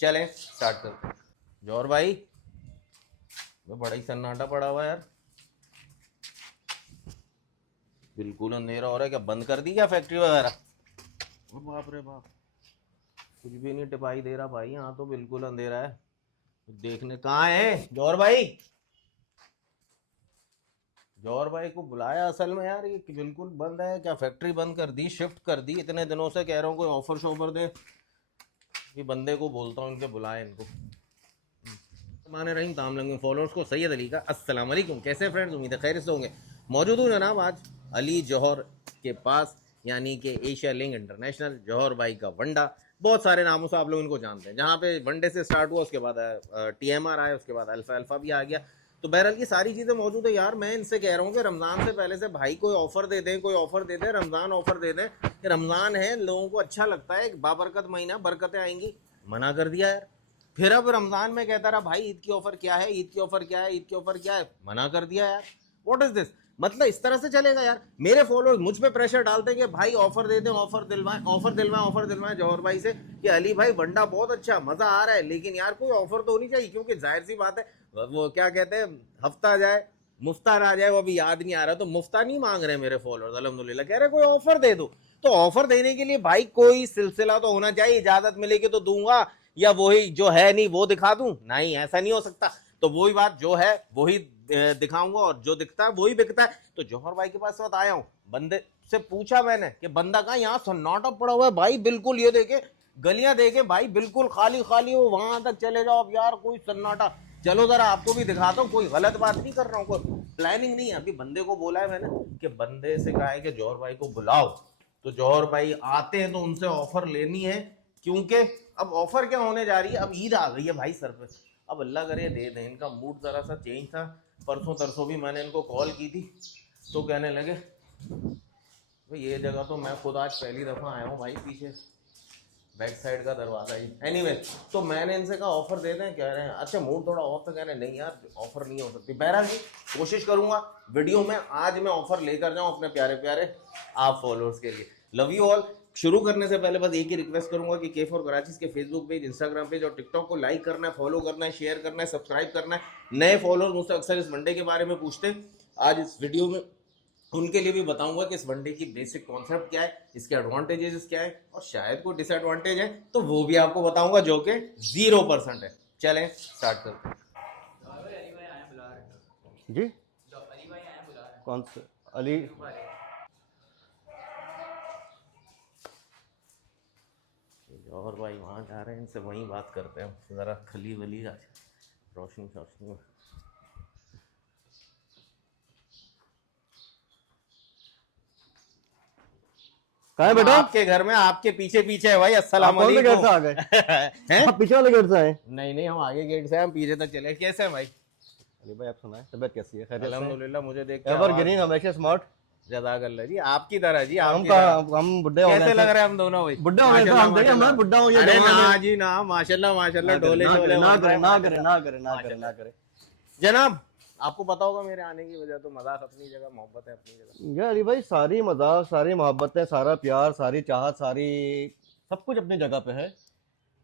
चलें स्टार्ट करते हैं। जौहर भाई वो बड़ा ही सन्नाटा पड़ा हुआ यार, बिल्कुल अंधेरा हो रहा है। क्या बंद कर दी क्या फैक्ट्री वगैरह? ओ बाप रे बाप, कुछ भी नहीं टिपाई दे रहा भाई, यहाँ तो बिल्कुल अंधेरा है। देखने कहाँ है जौहर भाई? जौहर भाई को बुलाया असल में यार, ये बिल्कुल बंद है। क्या फैक्ट्री बंद कर दी, शिफ्ट कर दी? इतने दिनों से कह रहा हूँ कोई ऑफर शॉफर दे, कि बंदे को बोलता हूँ इनके बुलाए इनको। माने रहीम ताम लंग फॉलोअर्स को सैयद अली का अस्सलाम वालेकुम। कैसे फ्रेंड्स, उम्मीद है खैर से होंगे। मौजूद हूँ जनाब आज अली जौहर के पास, यानी कि एशिया लिंक इंटरनेशनल। जौहर भाई का वंडा, बहुत सारे नामों से आप लोग इनको जानते हैं। जहाँ पे वनडे से स्टार्ट हुआ, उसके बाद TMR आया, उसके बाद अल्फा अल्फा भी आ गया। तो बहरहाल की सारी चीज़ें मौजूद है यार। मैं इनसे कह रहा हूँ कि रमज़ान से पहले से भाई कोई ऑफ़र दे दें, कोई ऑफ़र दे दें, रमज़ान ऑफ़र दे दें। कि रमज़ान है, लोगों को अच्छा लगता है, एक बाबरकत महीना, बरकतें आएंगी। मना कर दिया यार। फिर अब रमज़ान में कहता रहा भाई ईद की ऑफ़र क्या है, ईद की ऑफ़र क्या है, ईद की ऑफ़र क्या है, मना कर दिया यार। What is this? मतलब इस तरह से चलेगा यार? मेरे फॉलोअर्स मुझ पे प्रेशर डालते हैं कि भाई ऑफर दे दें, ऑफर दिलवाएं, ऑफर दिलवाएं, ऑफर दिलवाएं जौहर भाई से कि अली भाई वंडा बहुत अच्छा, मजा आ रहा है, लेकिन यार कोई ऑफर तो होनी चाहिए। क्योंकि जाहिर सी बात है, वो क्या कहते हैं, हफ्ता जाए मुफ्तार आ जाए, वो अभी याद नहीं आ रहा। तो मुफ्ता नहीं मांग रहे मेरे फॉलोअर्स, अल्हम्दुलिल्लाह कह रहे कोई ऑफर दे दो। तो ऑफर देने के लिए भाई कोई सिलसिला तो होना चाहिए, इजाजत मिलेगी तो दूंगा, या वही जो है नहीं वो दिखा दूं? नहीं, ऐसा नहीं हो सकता। तो वही बात, जो है वही दिखाऊंगा, और जो दिखता है वही बिकता है। तो जौहर भाई के पास वक्त आया हूँ, बंदे से पूछा मैंने कि बंदा कहाँ? यहाँ सन्नाटा पड़ा हुआ है भाई, बिल्कुल ये देखे गलियां देखे भाई, बिल्कुल खाली खाली हो, वहां तक चले जाओ। अब यार कोई सन्नाटा, चलो जरा आपको भी दिखाता हूँ। कोई गलत बात नहीं कर रहा हूँ, कोई प्लानिंग नहीं है। अभी बंदे को बोला है मैंने कि बंदे से कहा है कि जौहर भाई को बुलाओ। तो जौहर भाई आते हैं तो उनसे ऑफर लेनी है, क्योंकि अब ऑफर क्या होने जा रही है, अब ईद आ गई है भाई सर पे। अब अल्लाह करे दे दें। इनका मूड जरा सा चेंज था। परसों तरसों भी मैंने इनको कॉल की थी, तो कहने लगे भाई ये जगह तो मैं खुद आज पहली दफ़ा आया हूँ भाई, पीछे बैक साइड का दरवाज़ा ही। एनीवे, तो मैंने इनसे कहा ऑफर दे दें, कह रहे हैं अच्छा मूड थोड़ा ऑफ है, कह रहे हैं नहीं यार ऑफर नहीं हो सकती। बहरहाल जी, कोशिश करूंगा वीडियो में आज मैं ऑफर लेकर जाऊं अपने प्यारे प्यारे आप फॉलोअर्स के लिए। Love you all. शुरू करने से पहले बस एक ही रिक्वेस्ट करूंगा कि K4 कराची के फेसबुक पेज, इंस्टाग्राम पेज और टिकटॉक को लाइक करना है, फॉलो करना है, शेयर करना है, सब्सक्राइब करना है। नए फॉलोअर मुझसे अक्सर इस वनडे के बारे में पूछते हैं, आज इस वीडियो में उनके लिए भी बताऊंगा कि इस वनडे की बेसिक कॉन्सेप्ट क्या है, इसके एडवांटेजेस क्या है, और शायद कोई डिसएडवांटेज है तो वो भी आपको बताऊंगा, जो कि 0% है। चलें स्टार्ट करते हैं। जी कौन से अली? जौहर भाई वहाँ जा रहे हैं, इनसे वहीं बात करते हैं ज़रा, खली वली रोशनी शोशनी में। कहाँ है बेटा? आपके घर में, आपके पीछे पीछे है भाई। अस्सलाम आप कौन से गेट से आ वालेकुम। गए? हैं? आप पीछे वाले गेट से आए? नहीं नहीं, हम आगे गेट से हैं, हम पीछे तक चले। कैसे हैं भाई? अली भाई आप सुनाए, तबीयत कैसी है? खैरियत से? अल्हम्दुलिल्लाह। मुझे देख के एवर ग्रीन, हमेशा स्मार्ट। जज़ाकल्लाह जी, आपकी तरह जी, हम आपकी का तरह। हम बुढ़े हो गए कैसे थे। लग रहे हैं हम दोनों भाई? बुढ़े हो गए थे माशाल्लाह हम, देखिए हमारा बुढ़ा हो गया। अरे जवान ना है। जी ना, माशाल्लाह माशाल्लाह, ना करे, डोले ना शोले करे, ना बन रहे करे, हैं, ना करे, ना माशाल्लाह। करे, ना करे, ना करे, ना करे। जनाब, आपको पता होगा मेरे आने की वजह, तो मजाक अपनी जगह, मोहब्बत है अपनी जगह। ये अली भाई सारी मजाक, सारी मोहब्बतें, सारा प्यार, सारी चाहत, सारी सब कुछ अपनी जगह पे है,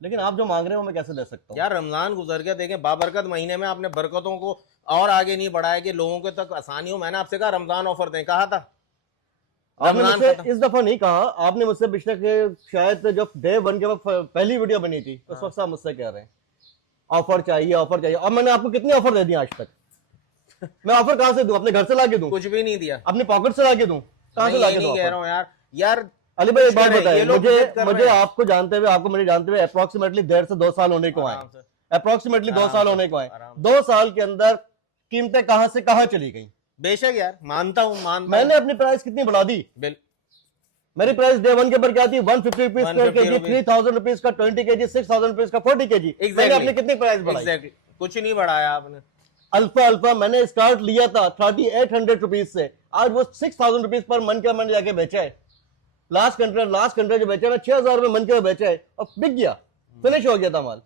लेकिन आप जो मांग रहे हो मैं कैसे दे सकता हूँ? यार रमजान गुजर गया, देखें बाबरकत महीने में आपने बरकतों को और आगे नहीं बढ़ाया कि लोगों के तक आसानी हो। मैंने आपसे कहा रमजान ऑफर दें, कहा था? आपने रमजान मुझसे खत्म। इस दफा नहीं कहा। आपने मुझसे पिछले के शायद जब डे 1 के वक्त पहली वीडियो बनी थी, उस वक्त आप मुझसे कह रहे हैं ऑफर चाहिए, ऑफर चाहिए। अब मैंने आपको कितने ऑफर दे दिए आज तक? मैं ऑफर कहां से दूं? अपने घर से लाके दूं? कुछ भी नहीं दिया। अपने पॉकेट से लाके दूं? कहां से नहीं, ये लाके दूं नहीं कह ऑफर? रहा हूँ यार। यार अली भाई एक कुछ बात करें, ये बताएं, लोग मुझे जिद कर मुझे रहे हैं। आपको जानते हुए, आपको मुझे जानते हुए अप्रोक्सीमेटली 1.5 से 2 साल होने को आए। आराम से, अप्रोक्सीमेटली 2 आराम साल से, होने को आए। आराम से। 2 साल के अंदर कीमतें कहां से कहां चली गई? बेशक यार, मानता हूँ, मानता मैंने हूँ। अपनी प्राइस कितनी बढ़ा दी? बिल मेरी प्राइस डे 1 के ऊपर क्या थी? 150 रुपीज का 150 केजी, रुपीज। 3000 रुपीज का 20 केजी, 6000 रुपीज का 40 केजी। मैंने अपनी कितनी प्राइस बढ़ाई? एग्जैक्टली, कुछ नहीं बढ़ाया आपने। अल्फा अल्फा मैंने स्टार्ट लिया था 3800 रुपीज से, आज वो 6000 रुपीज पर मन का मैंने जाके बेचा है। लास्ट कंट्रेक्ट जो बेचा मैं 6000 रुपए मन के बेचा है, और बिक गया, फिनिश हो गया था माल।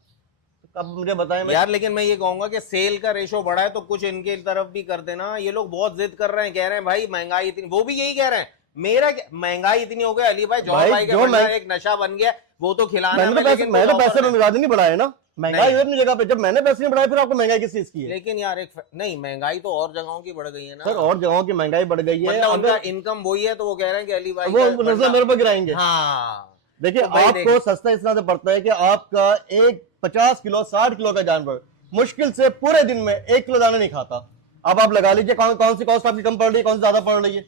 अब मुझे बताएं मैं यार लेकिन मैं ये कहूंगा कि सेल का रेशो बढ़ा है तो कुछ इनके तरफ भी कर देना। ये लोग बहुत जिद कर रहे हैं, कह रहे हैं भाई महंगाई इतनी, वो भी यही कह रहे हैं महंगाई इतनी हो गई अली भाई, जॉब भाई, भाई के जो भंडार मैं- एक नशा बन गया, वो तो खिलाना मैंने है, तो पैसे लेकिन मैंने कुछ पैसे offer में ज्यादा नहीं बढ़ाए ना, महंगाई नहीं। अपनी जगह पे, जब मैंने पैसे नहीं बढ़ाए फिर आपको महंगाई किस चीज की है? लेकिन यार नहीं, महंगाई तो और जगहों की बढ़ गई है ना सर और जगहों की महंगाई बढ़ गई है, मतलब उनका अगर इनकम वही है, तो वो कह रहे हैं कि अली भाई वो का नजर बंदा- मेरे पर गिराएंगे। हाँ देखिए तो भाई आपको सस्ता इस तरह से पड़ता है कि आपका एक 50 किलो 60 किलो का जानवर मुश्किल से पूरे दिन में 1 किलो दाना नहीं खाता। अब आप लगा लीजिए कौन कौन सी कॉस्ट आपकी कम पड़ रही है, कौन सी ज्यादा पड़ रही है।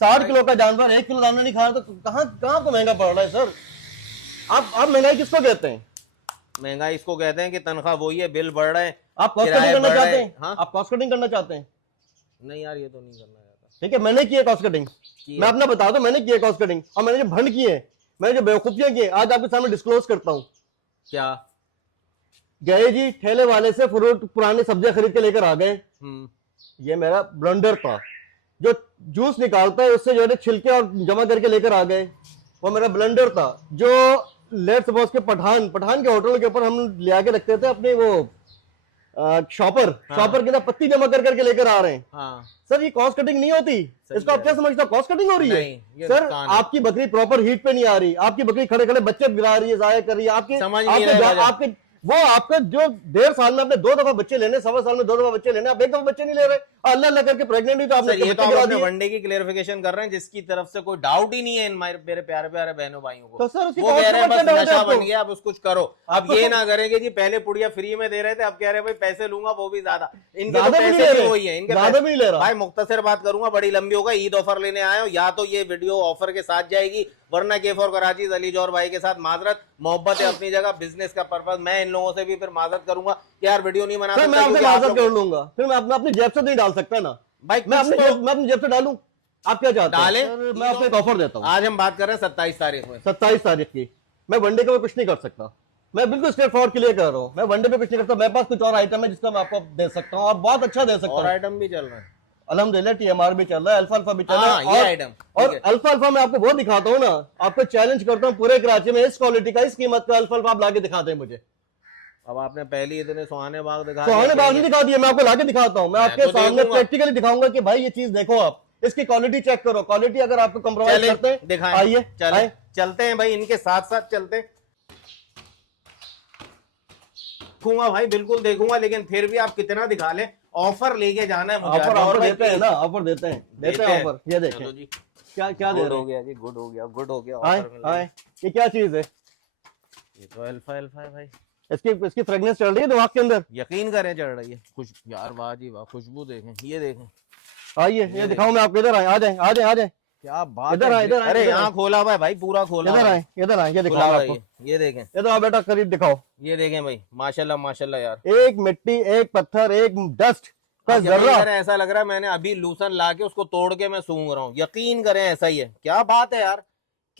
60 किलो का जानवर 1 किलो दाना नहीं खा रहा, तो कहाँ कहाँ को महंगा पड़ रहा है सर? आप महंगाई किसको कहते हैं? महंगाई इसको कहते हैं कि तनख्वाह वही है, बिल बढ़ रहे हैं, आप कॉस्ट किराए कटिंग करना बढ़ चाहते रहे हैं? हाँ? आप कॉस्ट कटिंग करना चाहते हैं? नहीं यार, ये तो नहीं करना चाहता। ठीक है, मैंने की है कॉस्ट कटिंग, की मैं है। अपना बता दूं, मैंने की है कॉस्ट कटिंग, और मैंने जो भंड किए हैं, मैंने जो बेवकूफियां की हैं, आज आपके सामने डिस्क्लोज करता हूं। क्या? गए जी ठेले वाले से फ्रूट पुरानी सब्जियां खरीद के लेकर आ गए, ये मेरा ब्लंडर था। जो जूस निकालता है उससे जो है छिलके और जमा करके लेकर आ गए, वो मेरा ब्लंडर था। जो लेट सपोज के पठान के होटल के ऊपर हम ले आके रखते थे अपने वो शॉपर के अंदर पत्ती जमा कर करके लेकर आ रहे हैं। हाँ सर ये कॉस्ट कटिंग नहीं होती, इसको आप क्या समझते हो? कॉस्ट कटिंग हो रही है? नहीं, ये सर नुकसान है। आपकी बकरी प्रॉपर हीट पे नहीं आ रही, आपकी बकरी खड़े खड़े बच्चे गिरा रही है, जाया कर रही है, आपके समझ नहीं रहे वजह। आपके वो आपका जो 1.5 साल में आपने 2 दफा बच्चे लेने, 1.25 साल में 2 दफा बच्चे लेने, आप 1 दफा बच्चे नहीं ले रहे, अल्लाह अल्लाह करके प्रेग्नेंट हुई तो आपने सर ये तो बच्चे आप गिरा अपने दिए। वनडे की क्लेरिफिकेशन कर रहे हैं, जिसकी तरफ से कोई डाउट ही नहीं है इन मेरे प्यारे प्यारे बहनों भाइयों को। तो सर उसकी वो कॉस्ट कह रहे हैं का बस क्या डाउट है नशा आपको? बन गया, अब उसको कुछ करो। अब आपको ये तो- ना करेंगे जी, पहले पुड़िया फ्री में दे रहे थे, अब कह रहे हैं भाई पैसे लूंगा वो भी ज्यादा। इनके तो ज्यादा भी नहीं पैसे ले भी रहे, वही है, इनके ज्यादा पैसे- भी नहीं ले रहा। भाई मुख्तसर बात करूंगा, बड़ी लंबी होगा, ईद ऑफर लेने आए हो, या तो ये वीडियो ऑफर के साथ जाएगी, वरना के फॉर कराची अली जौहर भाई के साथ माजरत, मोहब्बत है अपनी जगह, बिजनेस का पर्पज, मैं इन लोगों से भी फिर माजरत करूंगा कि यार वीडियो नहीं बना सर मैं सकता आपसे क्योंकि आप माजरत लोग- कर लूंगा, फिर मैं अपनी जेब से नहीं डाल सकता ना भाई मैं कुछ तो अपनी जेब से डालूं? आप क्या चाहते हैं? डालें। सर, मैं आपको एक ऑफर देता हूँ। आज हम बात कर रहे हैं 27 तारीख में। 27 तारीख की मैं वनडे को कुछ नहीं कर सकता, मैं बिल्कुल स्ट्रेट फॉरवर्ड क्लियर कर रहा हूँ, मैं वनडे पे कुछ नहीं करता। मेरे पास कुछ और आइटम है जिसका मैं आपको दे सकता हूँ और बहुत अच्छा दे सकता और हूँ। आइटम भी चल रहे हैं। अल्हम्दुलिल्लाह टीएमआर भी चल रहा है, अल्फा भी चल रहा हाँ, है, ये आइटम और ठीक है। अल्फा मैं आपको वो दिखाता हूँ ना, आपको चैलेंज करता हूँ पूरे कराची में इस क्वालिटी का, इस कीमत का अल्फा आप लाके दिखाते हैं मुझे। अब आपने पहले इतने सुहाने बाग दिखा सुहाने दिए, बाग नहीं दिखा दिया, मैं आपको लाके दिखाता हूँ, मैं मैं आपके तो सामने देखूंगा। प्रैक्टिकली दिखाऊंगा कि भाई ये चीज देखो, आप इसकी क्वालिटी चेक करो, क्वालिटी अगर आपको कम्प्रोमाइज चलें, करते हैं दिखाएं, आइए चलें, आइए। चलते हैं भाई, इनके साथ साथ चलते हैं। देखूंगा भाई, बिल्कुल देखूंगा, लेकिन फिर भी आप कितना दिखा लें, ऑफर लेके जाना है मुझे। ऑफर और ऑफर भाई देते हैं ना, ऑफर देते हैं ऑफर। ये चलो देखें जी, क्या क्या दे गुड रहे हो हैं। गया जी, गुड हो गया, गुड हो गया। आए ऑफर मिल गया। आए, ये क्या चीज है? ये तो अल्फा अल्फा है भाई, इसकी फ्रेगनेंस चल रही है दिमाग के अंदर। यकीन करें चढ़ रही है खुश यार, वाह जी वाह, खुशबू देखें, ये देखें, आइए ये दिखाऊं मैं आपको, इधर आए, आ जाए आ जाए आ जाए, क्या बात इधर है। आए, इधर आए, अरे इधर यहाँ आए। खोला हुआ है भाई, पूरा खोला इधर हुआ है। आए इधर आए, ये खुला दिखाऊं हुआ आपको। है ये देखें, इधर आओ बेटा, करीब दिखाओ। ये देखें भाई, माशाल्लाह माशाल्लाह यार। एक मिट्टी, एक पत्थर, एक डस्ट का यकीन जर्रा। करें, ऐसा लग रहा है मैंने अभी लूसन ला के उसको तोड़ के मैं सूंघ रहा हूँ। यकीन करें ऐसा ही है। क्या बात है यार,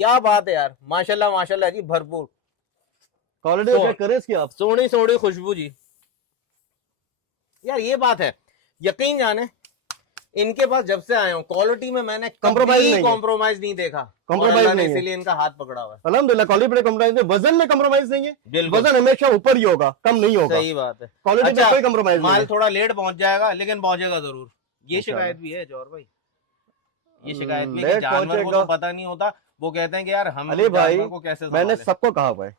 क्या बात है यार, माशाल्लाह माशाल्लाह जी, भरपूर क्वालिटी तो- चेक करें इसकी आप। सोनी सोनी खुशबू जी। यार ये बात है, यकीन जाने इनके पास जब से आया हूँ, क्वालिटी में मैंने Compromise नहीं है। कॉम्प्रोमाइज नहीं देखा। Compromise और अल्लाह ने नहीं है। इसीलिए इनका हाथ पकड़ा हुआ है। अल्हम्दुलिल्लाह क्वालिटी पे कम्प्रोमाइज नहीं, वजन में कम्प्रोमाइज नहीं है, बिल्कुल वजन हमेशा ऊपर ही होगा, कम नहीं होगा। सही बात है। क्वालिटी अच्छा, पे कोई कम्प्रोमाइज नहीं माल है। थोड़ा लेट पहुंच जाएगा, लेकिन पहुंचेगा जरूर। ये इंशाल्लाह। शिकायत भी है जौहर भाई, ये शिकायत भी है लेट कि जानवर को पहुंचेगा। तो पता नहीं होता। वो कहते हैं कि यार हम अली भाई, जानवर को कैसे मैंने संभालें। सबको कहा हुआ है,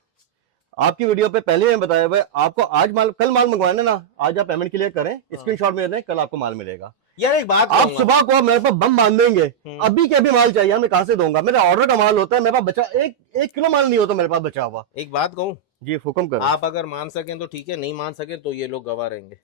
आपकी वीडियो पे पहले ही बताया हुआ है, आपको आज माल, कल माल मंगवाना ना, आज आप पेमेंट क्लियर करें, स्क्रीनशॉट में दें, कल आपको माल मिलेगा। यार एक बात आप कहूंगा। सुबह को मेरे पास बम बांध देंगे, अभी के अभी माल चाहिए, मैं कहां से दूंगा? मेरा ऑर्डर का माल होता है, मेरे पास बचा एक किलो माल नहीं होता मेरे पास बचा हुआ। एक बात कहूं, जी हुक्म करो। आप अगर मान सकें तो ठीक है, नहीं मान सके तो ये लोग गवाह रहेंगे।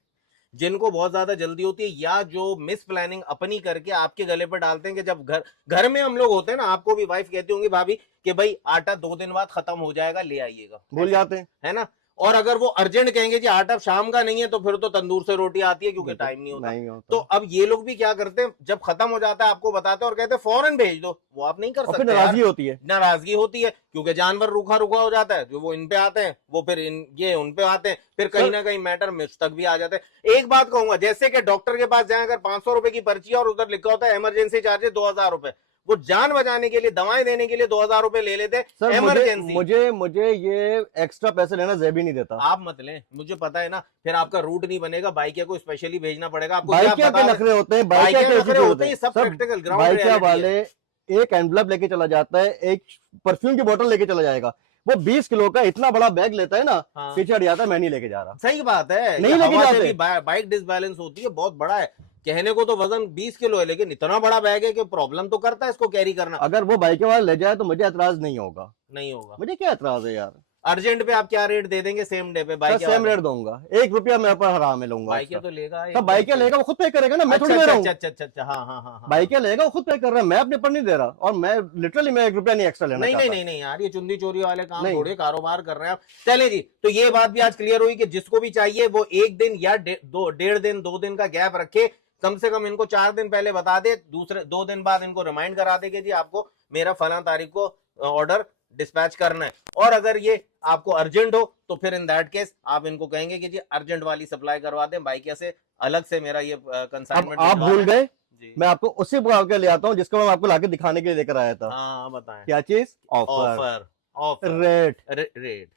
जिनको बहुत ज्यादा जल्दी होती है, या जो मिस प्लानिंग अपनी करके आपके गले पर डालते हैं कि जब घर में हम लोग होते हैं ना, आपको भी वाइफ कहती होंगी भाभी कि भाई आटा 2 दिन बाद खत्म हो जाएगा, ले आइएगा, भूल जाते हैं। है ना। और अगर वो अर्जेंट कहेंगे जी आटा शाम का नहीं है, तो फिर तो तंदूर से रोटी आती है, क्योंकि टाइम नहीं होता। नहीं होता। तो अब ये लोग भी क्या करते हैं, जब खत्म हो जाता है आपको बताते हैं और कहते हैं फौरन भेज दो। वो आप नहीं कर और सकते फिर यार। नाराजगी होती है। नाराजगी होती है, क्योंकि जानवर रूखा रूखा हो जाता है, जो वो इन पे आते हैं, वो फिर ये उन पे आते हैं, फिर कहीं ना कहीं मैटर मुझ तक भी आ जाते हैं। एक बात कहूंगा, जैसे कि डॉक्टर के पास जाए, अगर 500 रुपए की पर्ची है और उधर लिखा होता है इमरजेंसी चार्जेस 2000 रुपए, वो जान बचाने के लिए, दवाएं देने के लिए 2000 रुपए ले लेते सर हैं इमरजेंसी। मुझे ये एक्स्ट्रा पैसे लेना जेब ही नहीं देता। आप मत लें, मुझे पता है ना, फिर आपका रूट नहीं बनेगा, बाइकिया को स्पेशली भेजना पड़ेगा आपको। बाइकिया के नखरे होते हैं, बाइकिया के नखरे होते हैं, सब प्रैक्टिकल ग्राउंड बाइकिया रियलिटी है। वाले एक एनवलप लेके चला जाता है, एक परफ्यूम की बोतल लेके चला जाएगा। वो 20 किलो का इतना बड़ा बैग लेता है ना, हाँ। पीछे हट जाता है, मैं नहीं लेके जा रहा। सही बात है, नहीं ये लेके हवा से जाते। भी बाइक डिसबैलेंस होती है, बहुत बड़ा है। कहने को तो वजन 20 किलो है, लेकिन इतना बड़ा बैग है कि प्रॉब्लम तो करता है इसको कैरी करना। अगर वो बाइक वाला ले जाए तो मुझे एतराज नहीं होगा। नहीं होगा। मुझे क्या एतराज है यार। अर्जेंट पे आप क्या रेट दे देंगे सेम डे पे? सर बाइक सेम रेट दूंगा, 1 रुपया मेरे पर हराम में लूंगा। बाइक तो लेगा सब बाइक लेगा, वो खुद पे करेगा ना, मैं थोड़ी दे रहा हूँ। अच्छा, हाँ हाँ हाँ। बाइक लेगा, वो खुद पे कर रहा है, मैं अपने पर नहीं दे रहा। और मैं लिटरली मैं 1 रुपया नहीं एक्स्ट्रा लेना चाहता। नहीं यार, ये चुंदी चोरी वाले काम नहीं। थोड़े, कारोबार कर रहे हैं आप। चले जी, तो ये बात भी आज क्लियर हुई कि जिसको भी चाहिए वो 1 दिन या 1.5 दिन 2 दिन का गैप रखे, कम से कम इनको 4 दिन पहले बता दे, दूसरे 2 दिन बाद इनको रिमाइंड करा दे कि जी आपको मेरा फलां तारीख को ऑर्डर डिस्पैच करना है। और अगर ये आपको अर्जेंट हो तो फिर इन दैट केस आप इनको कहेंगे कि जी अर्जेंट वाली सप्लाई करवा दें, बाइकिया से अलग से मेरा ये कंसाइनमेंट। आप भूल गए, जी, मैं आपको उसी बुला के ले आता हूँ जिसको मैं आपको लाके दिखाने के लिए लेकर आया था। हाँ बताएं। क्या चीज? Offer rate. रेट।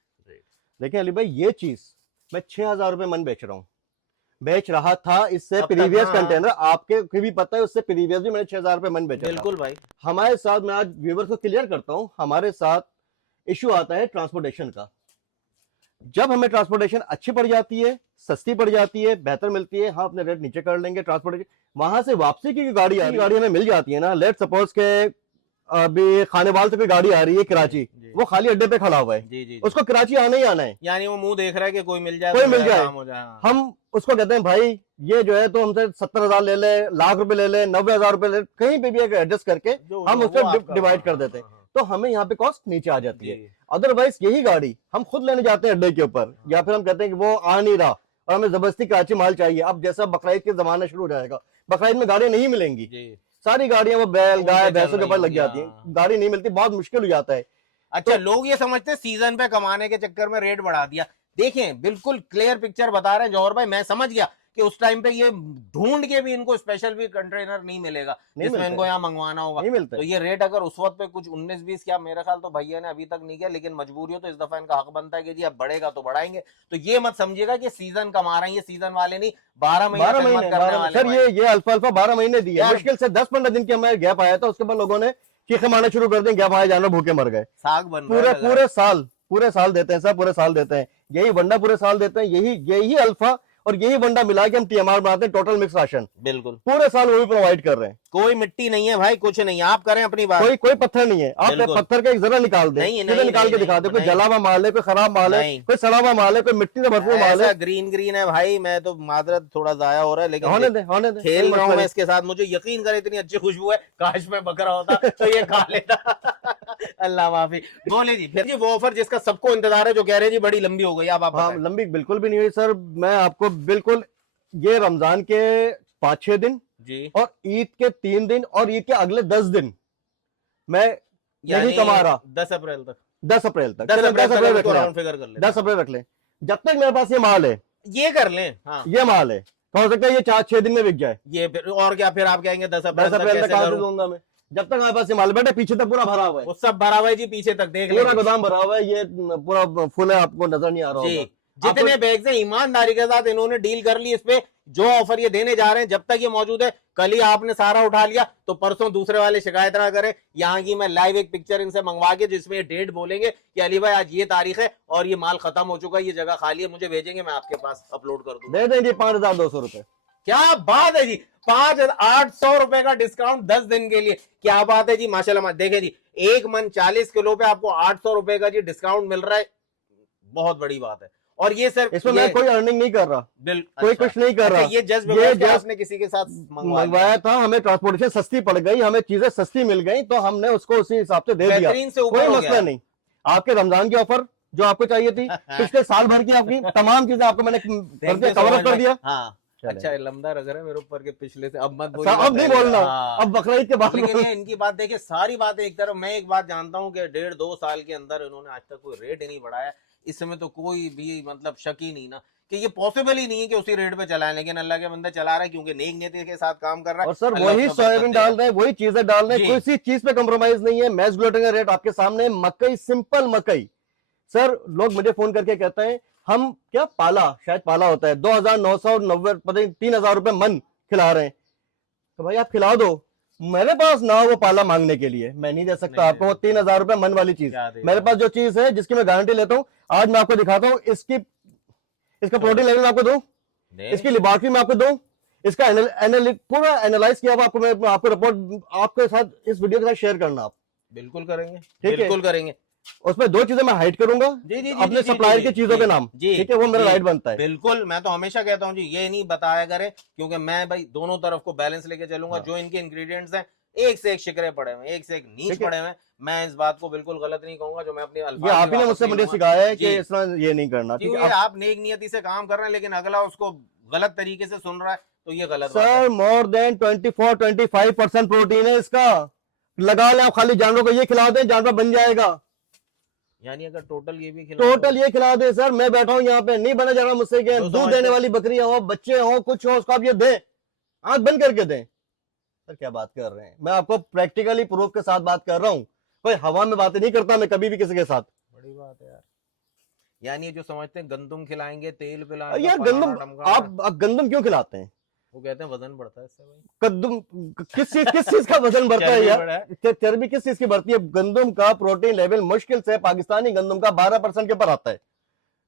देखिए अली भाई, ये चीज मैं 6,000 रुपए मन बेच रहा हूँ, बेच रहा था इससे अब तक, प्रीवियस हाँ। कंटेनर, आपके भी पता है, उससे प्रीवियस भी मैंने 6,000 रुपए मन बेचा था। बिल्कुल भाई। हमारे साथ, मैं आज व्यूअर्स को क्लियर करता हूँ, हमारे साथ इश्यू आता है ट्रांसपोर्टेशन का। जब हमें ट्रांसपोर्टेशन अच्छी पड़ जाती है, सस्ती पड़ जाती है, बेहतर मिलती है, हाँ अपने रेट नीचे कर लेंगे। ट्रांसपोर्टेशन वहां से वापसी की गाड़ी हमें मिल जाती है ना, लेट सपोज के अभी खानेवाल से कोई गाड़ी आ रही है कराची, वो खाली अड्डे पे खड़ा हुआ है, जी। उसको कराची आना ही आना है, यानी वो मुंह देख रहा है कि कोई मिल जाए, कोई तो मिल मेरा जाए। काम हो जाए। हाँ। हम उसको कहते हैं भाई ये जो है तो हमसे 70,000 ले ले, लाख रुपए ले ले, 90,000 रुपए ले, कहीं पे भी एडजस्ट करके हम उसको डिवाइड कर देते हैं, तो हमें यहाँ पे कॉस्ट नीचे आ जाती है। अदरवाइज यही गाड़ी हम खुद लेने जाते हैं अड्डे के ऊपर, या फिर हम कहते हैं कि वो आ नहीं रहा और हमें जबरदस्ती कराची माल चाहिए। अब जैसा बकरीद के जमाना शुरू हो जाएगा, बकरीद में गाड़ियां नहीं मिलेंगी, सारी गाड़ियां वो बैल गाय भैंसों के ऊपर लग जाती है, गाड़ी नहीं मिलती, बहुत मुश्किल हो जाता है। अच्छा, लोग ये समझते हैं सीजन पे कमाने के चक्कर में रेट बढ़ा दिया। देखें, बिल्कुल क्लियर पिक्चर बता रहे हैं जौहर भाई। मैं समझ गया कि उस टाइम पे ये ढूंढ के भी इनको स्पेशल भी कंटेनर नहीं मिलेगा जिसमें इनको यहाँ मंगवाना होगा, नहीं मिलता। तो ये रेट अगर उस वक्त पे कुछ 19-20 क्या, मेरा ख्याल तो भैया ने अभी तक नहीं किया, लेकिन मजबूरी हो तो इस दफा इनका हक बनता है कि जी अब बढ़ेगा तो बढ़ाएंगे। तो ये मत समझिएगा कि सीजन कमा रहे हैं, ये सीजन वाले नहीं, 12 महीने। सर ये अल्फा 12 महीने दिया, मुश्किल से 10-15 दिन की हमारे गैप आया था, उसके बाद लोगों ने चीखे मारना शुरू कर दिया, गैप आए जानवर भूखे मर गए। साग बन पूरे साल देते हैं सर, पूरे साल देते हैं, यही वंडा पूरे साल देते हैं, यही अल्फा और यही वंडा मिला के हम टीएमआर बनाते हैं, टोटल मिक्स राशन। बिल्कुल पूरे साल वो भी प्रोवाइड कर रहे हैं। कोई मिट्टी नहीं है भाई, कुछ नहीं, आप करें अपनी बात। कोई पत्थर नहीं है, आप पत्थर का एक जरा निकाल दें, निकाल के दिखा दे, कोई जला हुआ माल है, कोई खराब माल है, कोई सड़ा हुआ माल है, कोई मिट्टी से भरपूर माल है। ग्रीन है भाई, मैं तो मादरत थोड़ा जाया हो रहा है, लेकिन होने दे खेल रहा हूँ मैं इसके साथ। मुझे यकीन करे इतनी अच्छी खुशबू है, काश में बकरा होता तो ये खा लेता। अल्लाह माफी। बोले जी फिर जी वो ऑफर जिसका सबको इंतजार है, जो कह रहे हैं जी बड़ी लंबी हो गई, अब आप बताएं। लंबी बिल्कुल भी नहीं हुई सर, मैं आपको बिल्कुल, ये रमजान के 5-6 दिन जी, और ईद के 3 दिन और ईद के अगले 10 दिन मैं यही कमा रहा। 10 अप्रैल तक 10 अप्रैल तक 10 अप्रैल रख ले, 10 अप्रैल रख लें, जब तक मेरे पास ये माल है, ये कर लें। हाँ, ये माल है, तो हो सकता है ये 4-6 दिन में बिक जाए। ये और क्या, फिर आप कहेंगे 10 अप्रैल तक कहां से दूंगा मैं, जब तक हमारे पास ये माल बैठे, पीछे तक पूरा भरा हुआ है, वो सब भरा हुआ है जी, पीछे तक देख पूरा गोदाम भरा हुआ है, ये पूरा फुल है, आपको नजर नहीं आ रहा होगा। जितने बैग्स हैं ईमानदारी के साथ इन्होंने डील कर ली इस पे, जो ऑफर ये देने जा रहे हैं, जब तक ये मौजूद है, कल ही आपने सारा उठा लिया तो परसों दूसरे वाले शिकायत ना करें। यहाँ की मैं लाइव एक पिक्चर इनसे मंगवा के, जिसमें ये डेट बोलेंगे कि अली भाई आज ये तारीख है और ये माल खत्म हो चुका है, ये जगह खाली है, मुझे भेजेंगे, मैं आपके पास अपलोड कर दूंगा। दे देंगे 5,200 रुपए। क्या बात है जी, 5,800 रुपए का डिस्काउंट 10 दिन के लिए, क्या बात है जी, माशाल्लाह। देखे जी, 1 मन 40 किलो पे आपको 800 रुपए का जी डिस्काउंट मिल रहा है, बहुत बड़ी बात है। और ये सिर्फ इसमें मैं कोई अर्निंग नहीं कर रहा, कोई कुछ नहीं कर रहा, ये जस्ट ने किसी के साथ मंगवाया था, हमें ट्रांसपोर्टेशन सस्ती पड़ गई, हमें चीजें सस्ती मिल गई, तो हमने उसको उसी हिसाब से दे दिया, कोई मसला नहीं। आपके रमजान की ऑफर जो आपको चाहिए थी, पिछले साल भर की आपकी तमाम चीजें आपको मैंने कवर अप कर दिया। हाँ, अच्छा लंबा रख रहा है मेरे ऊपर के पिछले से, अब मत बोलिए, अब नहीं बोलना, अब बकरीद के बाद। लेकिन ये इनकी बात देखिए, सारी बातें एक तरफ। मैं एक बात जानता हूँ कि 1.5-2 साल के अंदर इन्होंने आज तक कोई रेट ही नहीं बढ़ाया, इस समय तो कोई भी मतलब शक ही नहीं ना कि ये पॉसिबल ही नहीं है कि उसी रेट पे चलाएं, लेकिन अल्लाह के बंदे चला रहा है, क्योंकि नेक नीयत के साथ काम कर रहा है। और सर वही सोयाबीन डाल रहे हैं, वही चीजें डाल रहे हैं, किसी चीज पे कॉम्प्रोमाइज नहीं है। मैच ग्लूटेन का रेट आपके सामने, मकई, सिंपल मकई। सर लोग मुझे फोन करके कहते हैं हम क्या पाला, शायद पाला होता है, 2,990 पता नहीं 3,000 रुपए मन खिला रहे हैं, तो भाई आप खिला दो, मेरे पास ना हो वो पाला मांगने के लिए, मैं नहीं दे सकता नहीं आपको वो 3,000 रुपए मन वाली चीज। क्या दे मेरे रहा पास जो चीज है जिसकी मैं गारंटी लेता हूँ, आज मैं आपको दिखाता हूँ। इसका प्रोटीन लेवल मैं आपको दूं, दे? इसकी लेबोरेटरी में आपको दूं, इसका पूरा एनालाइज किया हुआ आपको मैं आपको रिपोर्ट आपके साथ इस वीडियो के साथ शेयर करना आप। बिल्कुल करेंगे, है। बिल्कुल करेंगे। उसमें दो चीजें मैं हाइड करूंगा, जी जी जी अपने जी सप्लायर जी की चीजों के नाम, जी ठीक है, वो मेरा जी, राइट बनता है। बिल्कुल। मैं तो हमेशा कहता हूँ जी, ये नहीं बताया करें, क्योंकि मैं भाई दोनों तरफ को बैलेंस लेके चलूंगा। हाँ। जो इनके इंग्रेडिएंट्स हैं, एक से एक शिकरे पड़े हुए हैं, एक से एक नीच ठीक है, पड़े हुए हैं। मैं इस बात को बिल्कुल गलत नहीं कहूंगा, जो मैं अपने ये अल्फाज आप भी ही ने वापस मुझसे नहीं मुझे लूंगा सिखाया है जी। कि इस तरह ये नहीं करना, ठीक है। क्योंकि आप नेक नियति से काम कर रहे हैं, लेकिन अगला उसको गलत तरीके से सुन रहा है, तो ये गलत बात है। सर मोर देन 24-25% प्रोटीन है इसका। लगा लें आप, खाली जानवरों को ये खिला दें, जानवर बन जाएगा। यानी अगर टोटल ये भी खिलाएं टोटल ये खिला दें सर, मैं बैठा हूं यहाँ पे, नहीं बना जानवर मुझसे कि तो दूध समझते देने वाली बकरियां हो, बच्चे हो, कुछ हो, उसको आप ये दें, आंख बंद करके दें। सर क्या बात कर रहे हैं, मैं आपको प्रैक्टिकली प्रूफ के साथ बात कर रहा हूँ, कोई हवा में बातें नहीं करता मैं कभी भी किसी के साथ। बड़ी बात है यार। यानी ये जो समझते हैं गंदम खिलाएंगे, तेल पिलाएंगे, यार फलाना गंदम, ढमकाना, आप गंदम क्यों खिलाते हैं? वो कहते हैं वजन बढ़ता है इससे भाई। कद्दूम, किस चीज का वजन बढ़ता है चर्बी यार? बढ़ा है। चर्बी किस चीज की बढ़ती है? गंदम का प्रोटीन लेवल मुश्किल से पाकिस्तानी गंदम का 12% के ऊपर आता है।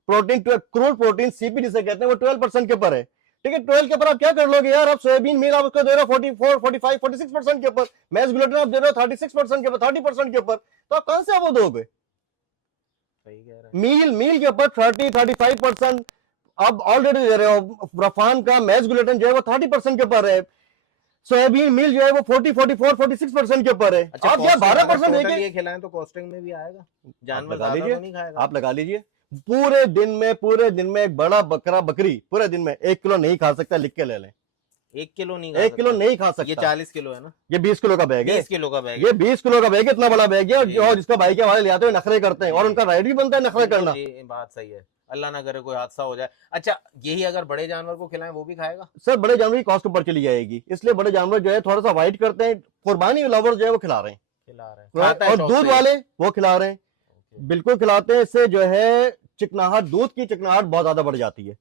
प्रोटीन, क्रूड प्रोटीन सीपी जिसे कहते हैं, वो 12% के ऊपर है। ठीक है, 12 के ऊपर आप क्या कर लोगे यार? आप सोयाबीन मील आप उसको दे रहे हो 44, 45, 46% के ऊपर, मैस ग्लूटेन आप दे रहे हो 36% के ऊपर, 30% के ऊपर, तो आप कहां से वो दोगे? सही कह रहे हैं। मील के ऊपर 30-35% आप ऑलरेडी दे रहे हो। रफान का मैस ग्लूटेन जो है वो 30% के ऊपर है। सोयाबीन मील जो है वो 40-44-46% के ऊपर है। अच्छा, आप क्या costing अगर 12% total देंगे? ये खिलाएं तो कॉस्टिंग में भी आएगा? आप जानवर लगा ज्यादा लीजिए, तो नहीं खाएगा? आप लगा लीजिए। पूरे दिन में एक बड़ा बकरा बकरी पूरे दिन में 1 किलो नहीं खा सकता, लिख के ले लें। 1 किलो नहीं 1 किलो नहीं खा ये सकता। 40 किलो है ना? ये 20 किलो का बैग है। 20 किलो का बैग ये 20 किलो का बैग है, इतना बड़ा बैग है। जी। और जिसका बाइक वाले ले आते हुए नखरे करते हैं, और जी। उनका राइड भी बनता है नखरे करना। ये बात सही है। अल्लाह ना करे कोई हादसा हो जाए। अच्छा, यही अगर बड़े जानवर को खिलाएं वो भी खाएगा? सर बड़े जानवर की कॉस्ट ऊपर चली जाएगी, इसलिए बड़े जानवर जो है थोड़ा सा अवॉइड करते हैं। कुर्बानी लवर जो है वो खिला रहे हैं, खिला रहे हैं, खाता है और शौक दूध से। वाले वो खिला रहे हैं, ओके। बिल्कुल खिलाते हैं। इससे जो है चिकनाहट, दूध की चिकनाहट बहुत ज्यादा बढ़ जाती है।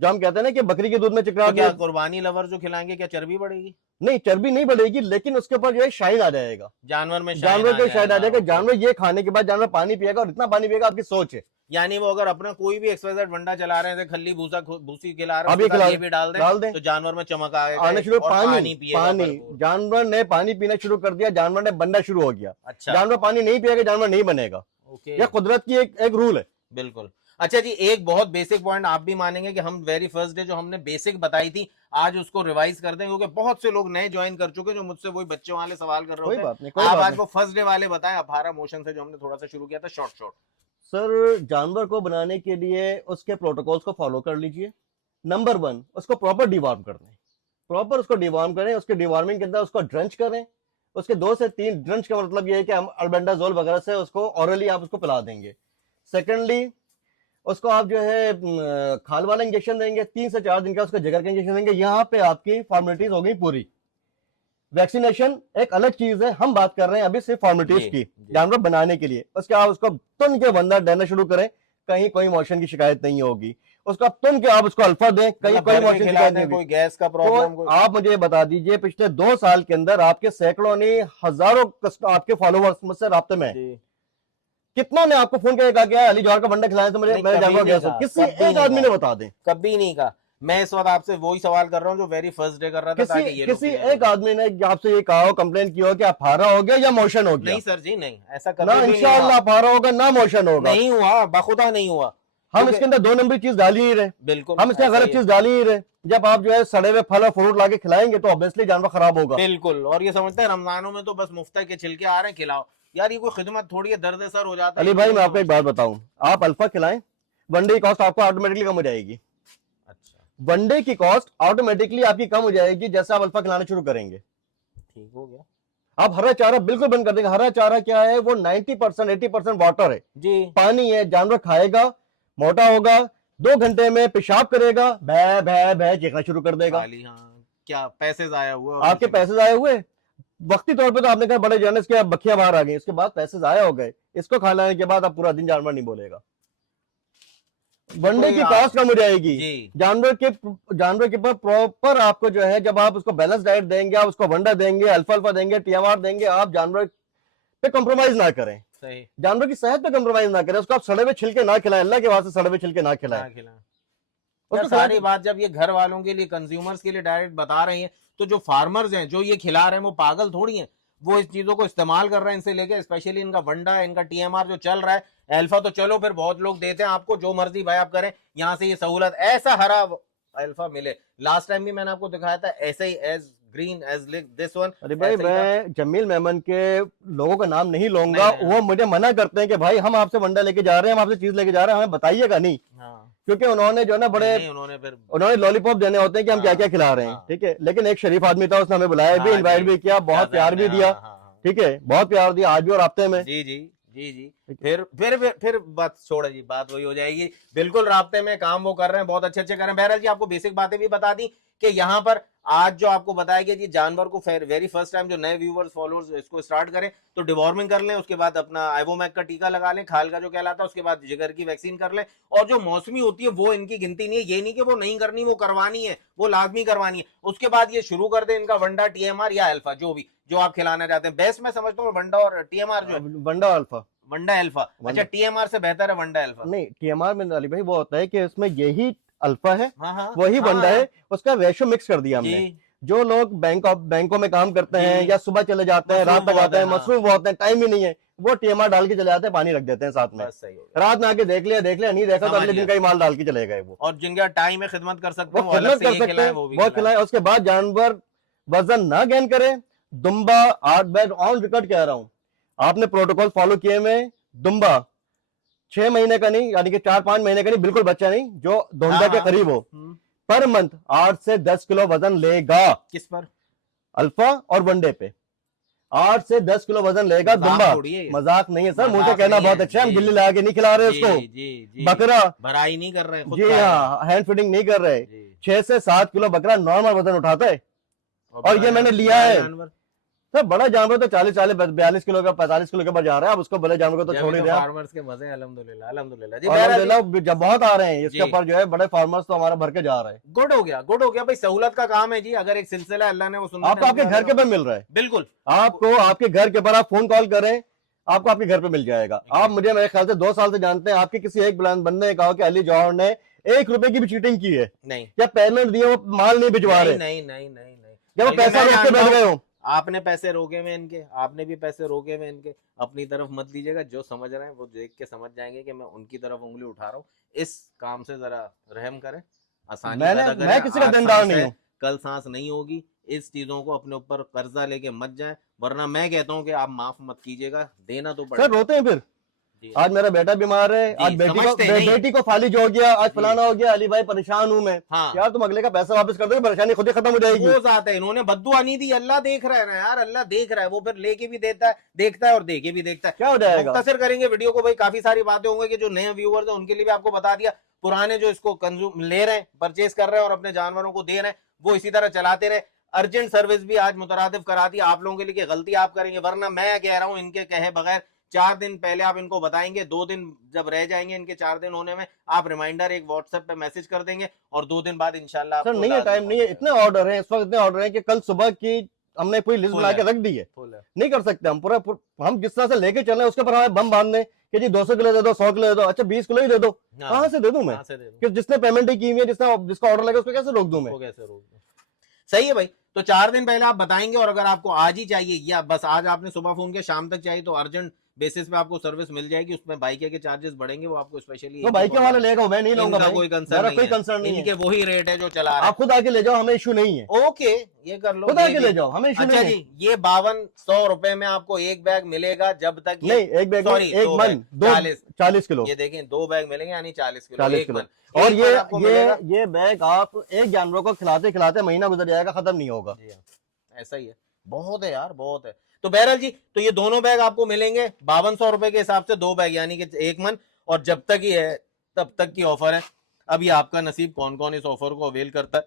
जो हम कहते हैं ना कि बकरी के दूध में तो चिकनाहट क्या कुर्बानी लवर जो खिलाएंगे क्या चर्बी बढ़ेगी? नहीं, चर्बी नहीं बढ़ेगी, लेकिन उसके ऊपर जो है शाइन आ जाएगा, जानवर में जानवर के शाइन आ जाएगा। ओके। जानवर ये खाने के बाद जानवर पानी पिएगा, और इतना पानी पिएगा आपकी सोच है। यानी वो अगर अपना कोई भी एक्सवाइजेड वंडा चला रहे हैं, खल्ली भूसा भूसी खिला रहे आप हैं, ये उसके साथ खिला ये भी डाल डाल दें दें तो जानवर में चमक आएगा आने शुरू। और पानी पिएगा पानी भरपूर। जानवर ने पानी पीना शुरू कर दिया, जानवर ने बनना शुरू हो गया। अच्छा, जानवर पानी नहीं पिएगा, जानवर नहीं बनेगा। ओके, यह कुदरत की एक रूल है। बिल्कुल। अच्छा जी, एक बहुत बेसिक पॉइंट आप भी मानेंगे कि हम वेरी फर्स्ट डे जो हमने बेसिक बताई थी, आज उसको रिवाइज कर दें, क्योंकि बहुत से लोग नए ज्वाइन कर चुके हैं जो मुझसे वही बच्चों वाले सवाल कर रहे कोई होते बात नहीं, हैं। कोई आप बात आज नहीं। वो फर्स्ट डे वाले बताएं, अफारा मोशन से जो हमने थोड़ा सा शुरू किया था, शॉर्ट। सर जानवर को बनाने के लिए उसके प्रोटोकॉल्स को फॉलो कर लीजिए। नंबर 1, उसको प्रॉपर डिवॉर्म कर दें, प्रॉपर उसको डिवॉर्म करें। उसके डिवॉर्मिंग के अंदर उसको ड्रंच करें। उसके 2 से 3 ड्रंच का मतलब ये है कि हम अल्बेंडाजोल वगैरह से उसको ऑरली आप उसको पिला देंगे। सेकेंडली उसको आप जो है खाल वाला इंजेक्शन देंगे, 3 से 4 दिन का उसको जिगर का इंजेक्शन देंगे। यहाँ पे आपकी फॉर्मेलिटीज हो गई पूरी। वैक्सीनेशन एक अलग चीज है, हम बात कर रहे हैं अभी सिर्फ फॉर्मेलिटीज की, जानवर बनाने के लिए। उसके आप उसको तुन के अंदर देना शुरू करें, कहीं कोई मोशन की शिकायत नहीं होगी। उसको तुन के आप उसको अल्फा दें, कहीं कोई मोशन की शिकायत नहीं होगी। कोई गैस का प्रॉब्लम तो आप मुझे ये बता दीजिए, पिछले 2 साल के अंदर आपके सैकड़ों नहीं हजारों आपके फॉलोवर्स मुझसे राब्ते में, कितना ने आपको फोन करके कहा कि अली जौहर का बंडा खिलाया तो मेरे जानवर गैस हो? किसी एक आदमी ने बता दें? कभी नहीं कहा। मैं इस वक्त आपसे वही सवाल कर रहा हूँ जो वेरी फर्स्ट डे कर रहा था, ताकि ये किसी एक आदमी ने आपसे ये कहा हो, कंप्लेन की हो कि आप फारा हो गया या मोशन हो गया? नहीं सर जी, नहीं, ऐसा कभी ना भी नहीं इंशाअल्लाह फारा होगा ना मोशन होगा। नहीं हुआ, बखुदा नहीं हुआ। हम इसके अंदर 2 नंबर चीज डाल ही नहीं रहे, बिल्कुल हम इसके गलत चीज डाल ही नहीं रहे। जब आप जो है सड़े हुए फल और फ्रूट लाके खिलाएंगे तो ऑब्वियसली जानवर खराब होगा। बिल्कुल। और ये समझते हैं रमजानों में तो बस मुफ्त के छिलके आ रहे हैं, खिलाओ यार, ये कोई खिदमत थोड़ी है, दर्द सर हो जाता है। अली भाई मैं आपको एक बात बताऊं, आप अल्फा खिलाएं, वनडे की कॉस्ट आपको ऑटोमेटिकली कम हो जाएगी। अच्छा, वनडे की कॉस्ट ऑटोमेटिकली आपकी कम हो जाएगी जैसे आप अल्फा खिलाना शुरू करेंगे। ठीक हो गया। आप हरा चारा बिल्कुल बंद कर देंगे। हरा चारा क्या है? वो 90% 80% वाटर है जी, पानी है। जानवर खाएगा, मोटा होगा, 2 घंटे में पेशाब करेगा, भै भै भै चीखना शुरू कर देगा। हाँ, क्या पैसे जाया हुए? आपके पैसे जाए हुए। वक्ती तौर पे तो आपने कहा बड़े जानवर के बखिया बाहर आ गई, इसके बाद पैसे जाया हो गए। इसको खिलाने के बाद आप पूरा दिन जानवर नहीं बोलेगा। वनडे की कोई कॉस्ट कम हो जाएगी। जी जानवर के पर प्रॉपर आपको जो है, जब आप उसको बैलेंस डाइट देंगे, आप उसको वनडा देंगे, अल्फा अल्फा देंगे, टीएमआर देंगे, आप जानवर पे कॉम्प्रोमाइज ना करें, सही जानवर की सेहत पे कॉम्प्रोमाइज ना करें, उसको आप सड़े हुए छिलके ना खिलाएं, अल्लाह के वास्ते सड़े हुए छिलके ना खिलाएं। ना खिलाएं। यार उसको सारी खिलाएं। बात जब ये घर वालों के लिए, कंज्यूमर्स के लिए डायरेक्ट बता रही हैं, तो जो फार्मर्स हैं जो ये खिला रहे हैं वो पागल थोड़ी हैं, वो इस चीजों को इस्तेमाल कर रहे हैं इनसे लेके, स्पेशली इनका वंडा, इनका टीएमआर जो चल रहा है। अल्फा तो चलो फिर बहुत लोग देते हैं आपको, जो मर्जी भाई आप करें, यहाँ से ये सहूलत ऐसा हरा अल्फा मिले। लास्ट टाइम भी मैंने आपको दिखाया था ऐसे ही, as green as this one. अरे भाई मैं जमील मेमन के लोगों का नाम नहीं लूंगा, नहीं, वो मुझे मना करते हैं कि भाई हम आपसे वंडा लेके जा रहे हैं, हम आपसे चीज लेके जा रहे हैं, हमें बताइएगा नहीं, हाँ, क्योंकि उन्होंने जो है ना बड़े नहीं, उन्होंने लॉलीपॉप देने होते हैं कि हम क्या क्या खिला रहे हैं, हाँ। ठीक है। लेकिन एक शरीफ आदमी था, उसने हमें बुलाया भी, हाँ इनवाइट जी, भी किया, बहुत प्यार भी दिया, ठीक है, बहुत प्यार दिया, आज भी और राब्ते में। जी जी जी जी। फिर बात छोड़ जी, बात वही हो जाएगी। बिल्कुल राब्ते में, काम वो कर रहे हैं, बहुत अच्छे अच्छे कर रहे हैं। बहरहाल जी आपको बेसिक बातें भी बता दी कि यहाँ पर आज जो आपको बताया गया जी, जानवर को वेरी फर्स्ट टाइम जो नए व्यूवर्स फॉलोअर्स इसको स्टार्ट करें तो डिवॉर्मिंग कर लें, उसके बाद अपना आइवोमैक का टीका लगा लें, खाल का जो कहलाता है, उसके बाद जिगर की वैक्सीन कर लें। और जो मौसमी होती है वो इनकी गिनती नहीं है, ये नहीं कि वो नहीं करनी, वो करवानी है, वो लाजमी करवानी है। उसके बाद ये शुरू कर दे इनका वंडा, टीएमआर या अल्फा, जो भी जो आप खिलाना चाहते हैं। बेस्ट मैं समझता हूँ वंडा और टीएमआर जो है, वंडा अल्फा, वंडा अल्फा। अच्छा, टीएमआर से बेहतर है वंडा अल्फा? नहीं, टीएमआर में अली भाई वो होता है कि इसमें यही अल्फा है, हाँ हाँ, वही हाँ, वंडा है, उसका रेशो मिक्स कर दिया हमने। जी जो लोग बैंकों में काम करते हैं जी, या सुबह चले जाते हैं, रात मसरूफ तक आते हैं, बहुत है, हाँ। मसरूफ बहुत है, टाइम ही नहीं है, वो टीएमआर डाल के चले जाते हैं, पानी रख देते हैं साथ में, बस सही हो गया। रात में आके देख लिया, नहीं देखा तो समझ अगले दिन गया। का ही माल डाल के चले गए वो। और जिनका टाइम है खिदमत कर सकते वो हैं, अलग खिदमत से कर ये सकते खिलाएं, हैं, वो भी वो खिलाएं। खिलाएं। उसके बाद जानवर वजन ना गेन करे, दुम्बा 8 बैग ऑन रिकॉर्ड कह रहा हूं, आपने प्रोटोकॉल फॉलो किए में, दुम्बा 6 महीने का नहीं, यानी कि 4-5 महीने का नहीं, बिल्कुल बच्चा नहीं, जो धोंदा हाँ, के हाँ। करीब हो, पर मंथ 8 से 10 किलो वजन लेगा। किस पर? अल्फा और वनडे पे 8 से 10 किलो वजन लेगा दुम्बा। मजाक नहीं है सर, मुझे कहना बहुत अच्छा है, हम गिल्ली लगा के नहीं खिला रहे उसको, जी, बकरा भराई नहीं कर रहे हैं, खुद जी हाँ, हैंड फीडिंग नहीं कर रहे। 6 से 7 किलो बकरा नॉर्मल वजन उठाता है, और ये मैंने लिया है सर। बड़ा जानवर तो 40-42 किलो का, 45 किलो के ऊपर जा रहा है, आप उसको बड़े जानवर को तो छोड़ ही दिया। फार्मर्स के मजे, अल्हम्दुलिल्लाह अल्हम्दुलिल्लाह जी, अल्हम्दुलिल्लाह जब बहुत आ रहे हैं इसके ऊपर जो है, बड़े फार्मर्स तो हमारा भर के जा रहे हैं। गुड हो गया भाई, सहूलत का काम है जी। अगर एक सिलसिला अल्लाह ने वो सुनना, आपको आपके घर के पे मिल रहा है, बिल्कुल आपको आपके घर के पर, आप फोन कॉल करें, आपको आपके घर पे मिल जाएगा। आप मुझे मेरे ख्याल से 2 साल से जानते हैं, आपके किसी एक बंदे ने कहा कि अली जौहर ने 1 रुपए की भी चीटिंग की है? नहीं। या पेमेंट दिए, वो माल नहीं भिजवा रहे? नहीं। जब वो पैसा रोक के बैठ गए हो, आपने पैसे रोके हुए इनके, आपने भी पैसे रोके हुए इनके, अपनी तरफ मत लीजिएगा। जो समझ रहे हैं वो देख के समझ जाएंगे कि मैं उनकी तरफ उंगली उठा रहा हूँ। इस काम से जरा रहम करें, आसानी पैदा करें। मैं किसी का देनदार नहीं हूँ, कल सांस नहीं होगी। इस चीजों को अपने ऊपर कर्जा लेके मत जाए, वरना मैं कहता हूँ कि आप माफ मत कीजिएगा, देना तो सर रोते हैं फिर। आज मेरा बेटा बीमार है, आज बेटी को फालिज हो गया, आज फलाना हो गया, अली भाई परेशान हूं मैं। हाँ। यार तुम अगले का पैसा वापस कर दो, परेशानी खुद ही खत्म हो जाएगी। वो जाता है, इन्होंने बद्दुआ नहीं दी, अल्लाह देख रहा है ना यार, अल्लाह देख रहा है। वो फिर लेके भी देता है, देखता है और देके भी देखता है। क्या हो जाएगा? मुख्तसर करेंगे वीडियो को भाई, काफी सारी बातें होंगी कि जो नए व्यूअर्स हैं उनके लिए भी आपको बता दिया। पुराने जो इसको कंज्यूम ले रहे हैं, परचेज कर रहे हैं और अपने जानवरों को दे रहे हैं, वो इसी तरह चलाते रहे। अर्जेंट सर्विस भी आज मुतरादिफ करा दी आप लोगों के लिए, गलती आप करेंगे। वरना मैं कह रहा हूं, इनके कहे बगैर 4 दिन पहले आप इनको बताएंगे, 2 दिन जब रह जाएंगे इनके 4 दिन होने में, आप रिमाइंडर एक व्हाट्सएप पे मैसेज कर देंगे और 2 दिन बाद इंशाल्लाह। सर नहीं है, टाइम नहीं है, इतने ऑर्डर हैं इस वक्त, इतने ऑर्डर हैं कि कल सुबह की हमने पूरी लिस्ट बना के रख दी है। नहीं कर सकते हम पूरा, हम जिस तरह से लेके चल रहे हैं उसके पर हमें बम बांध दें कि जी 200 किलो दे दो, 100 किलो दे दो। अच्छा 20 किलो ही दे दो, कहाँ से दे दूं मैं? कि जिसने पेमेंट ही की हुई है, जिसका ऑर्डर लगा उसको कैसे रोक दूं मैं? कैसे रोक दूं? सही है भाई। तो 4 दिन पहले आप बताएंगे, और अगर आपको आज ही चाहिए या बस आज आपने सुबह फोन किया शाम तक चाहिए, तो अर्जेंट बेसिस पे आपको सर्विस मिल जाएगी। उसमें बाइक के चार्जेस बढ़ेंगे, वो आपको स्पेशली तो बाइक वाला लेगा, मैं नहीं लूंगा भाई, कोई कंसर्न नहीं, इनके वही रेट है जो चला रहा है। आप खुद आके ले जाओ, हमें इशू नहीं है। ओके, ये कर लो, खुद आके ले जाओ, हमें इशू नहीं है। अच्छा जी, ये 5200 रुपए में आपको एक बैग मिलेगा, जब तक नहीं एक बैग, सॉरी एक मन 40 किलो, ये देखें 2 बैग मिलेंगे, यानी 40 किलो, 40 किलो। और ये बैग आप एक जानवर को खिलाते खिलाते महीना गुजर जाएगा, खत्म नहीं होगा। ऐसा ही है, बहुत है यार, बहुत है। तो बहरहाल जी, तो ये दोनों बैग आपको मिलेंगे 5200 रुपए के हिसाब से, 2 बैग यानी कि 1 मन। और जब तक ही है तब तक की ऑफर है। अभी आपका नसीब कौन कौन इस ऑफर को अवेल करता है।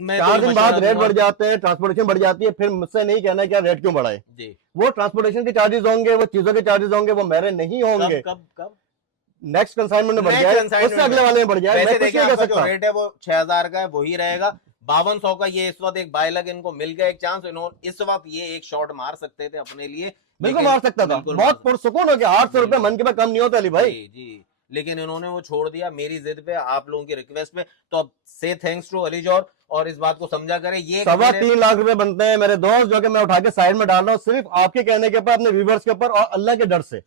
मैं 4 दिन बाद रेट बढ़ जाते हैं, ट्रांसपोर्टेशन बढ़ जाती है, फिर मुझसे नहीं कहना क्या रेट क्यों बढ़ाए जी। वो ट्रांसपोर्टेशन के चार्जेस होंगे, वो चीजों के चार्जेस होंगे, वो मेरे नहीं होंगे। कब नेक्स्ट कंसाइनमेंट में बढ़ Next जाए, consignment उससे अगले वाले में बढ़ जाए, वैसे मैं कुछ देखिए नहीं कह आपका जो सकता। रेट है वो 6000 का है, वही रहेगा। 5200 का ये इस वक्त एक बाय लग इनको मिल गया एक चांस, इन्होंने इस वक्त ये एक शॉट मार सकते थे अपने लिए, बिल्कुल लेकिन मार सकता था, बिल्कुल मार बहुत सकते पुरसुकून हो गया, 800 रुपए बिल्कुल मन के पे कम नहीं होता अली भाई। जी जी, लेकिन इन्होंने वो छोड़ दिया मेरी जिद पे, आप लोगों की रिक्वेस्ट पे। तो अब से थैंक्स टू अली जौहर, और इस बात को समझा करें ये कि मेरे 3.25 लाख रुपए बनते हैं मेरे दोस्त, जो कि मैं उठा के साइड में डाल रहा हूँ सिर्फ आपके कहने के ऊपर, अपने व्यूवर्स के ऊपर और अल्लाह के डर से।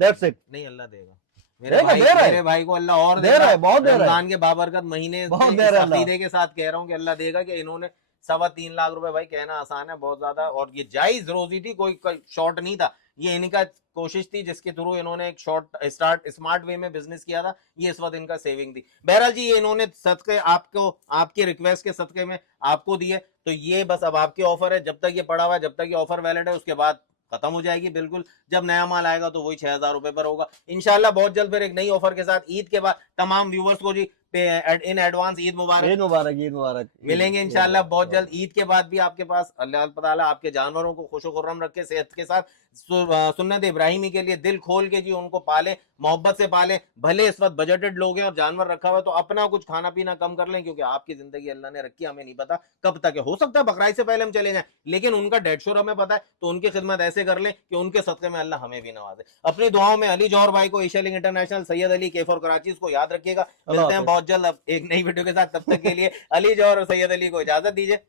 That's it. नहीं, अल्लाह देगा देगा, दे रहा है, मेरे भाई को अल्लाह और दे रहा है, बहुत दे रहा है, रमजान के बाबरकत महीने बहुत में दे इस रहा है अल्लाह। अकीदे के साथ कह रहा हूँ कि अल्लाह देगा कि इन्होंने 3.25 लाख रुपए, भाई कहना आसान है बहुत ज्यादा, और ये जायज रोजी थी, कोई शॉर्ट नहीं था, ये इनका कोशिश थी जिसके थ्रू इन्होंने एक शॉर्ट स्टार्ट स्मार्ट वे में बिजनेस किया था, ये इस वक्त इनका सेविंग थी। बहरहाल जी, ये इन्होंने सदके आपको, आपकी रिक्वेस्ट के सदके में आपको दिए, तो ये बस अब आपके ऑफर है, जब तक ये पड़ा हुआ है, जब तक ये ऑफर वैलिड है, उसके बाद खत्म हो जाएगी बिल्कुल। जब नया माल आएगा तो वही 6000 रुपए पर होगा इंशाल्लाह। बहुत जल्द फिर एक नई ऑफर के साथ ईद के बाद तमाम व्यूवर्स को जी इन एडवांस ईद मुबारक, ईद मुबारक, ईद मुबारक। मिलेंगे इंशाल्लाह बहुत जल्द। ईद के बाद भी आपके पास अल्लाह ताला आपके जानवरों को खुश खुर्रम रखे, सेहत के साथ सुन्नत इब्राहिमी के लिए दिल खोल के जी उनको पाले, मोहब्बत से पाले। भले इस वक्त बजटेड लोग हैं और जानवर रखा हुआ है, तो अपना कुछ खाना पीना कम कर लें, क्योंकि आपकी जिंदगी अल्लाह ने रखी, हमें नहीं पता कब तक है, हो सकता है बकराई से पहले हम चले जाएं, लेकिन उनका डेड श्योर हमें पता है, तो उनकी खिदमत ऐसे कर लें कि उनके सदके में अल्लाह हमें भी नवाजे। अपनी दुआओं में अली जौहर भाई को, Asia link international, Syed Ali केफर कराची, इसको याद रखिएगा। मिलते हैं बहुत जल्द अब एक नई वीडियो के साथ, तब तक के लिए अली जौहर और सैयद अली को इजाजत दीजिए।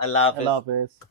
अल्लाह हाफिज। अल्लाह हाफिज।